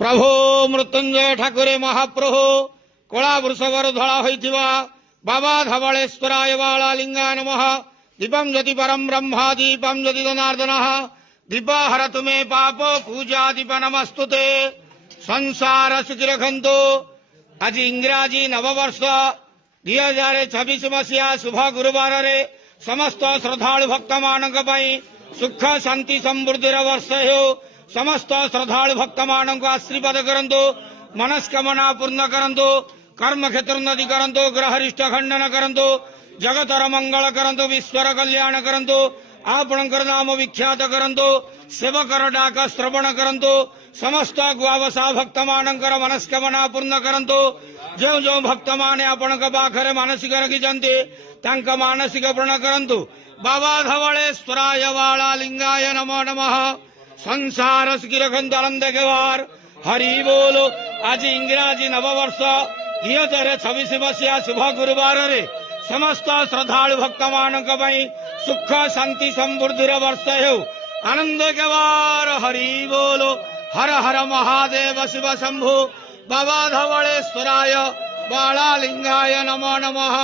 प्रभु मृत्युंजय ठाकुरे महाप्रभु कला वृषभर धड़ा होइथिबा बाबा धवलेश्वराय बाला लिंगाय नमः। दीपम ज्योति परम ब्रह्मा दीपम ज्योति जनार्दन दीपहर तुमे पाप पूजा दीप नमस्तुते। संसार सुखी रखंतु। आज इंग्राजी नववर्ष 2026 मसीहा शुभ गुरुवार रे समस्त श्रद्धालु भक्त मानक पई सुख शांति समृद्धि वर्ष हो। समस्त श्रद्धालु भक्त मानक आशीर्वाद करंतु। मनस्कामना पूर्ण करंतु। कर्म क्षेत्र उन्नति करंतु। ग्रहरिष्ट खंडन करंतु। जगतर मंगल करंतु। विश्वर कल्याण करंतु। आपणकर नाम विख्यात करंतु। सेवकर डाक श्रवण करंतु। समस्त गुआवसा भक्त मानकर मनस्कामना पूर्ण करंतु। जो जो भक्त माने आपणक पाखरे मानसिक रखिचंती तांका मानसिक पूर्ण करंतु। बाबा धवलेश्वराय बाला लिंगाय नमो नमः। संसार सुखी रखंतु आनंद के वार हरि बोलो। आज इंग्राजी नववर्ष 2026 मसीहा शुभ गुरुवार रे समस्त श्रद्धालु भक्त मानक पई सुख शांति समृद्धि वर्ष हो। आनंद के वार हरि बोलो। हर हर महादेव शिव शंभु। बाबा धवलेश्वराय बाला लिंगाय नमो नमः।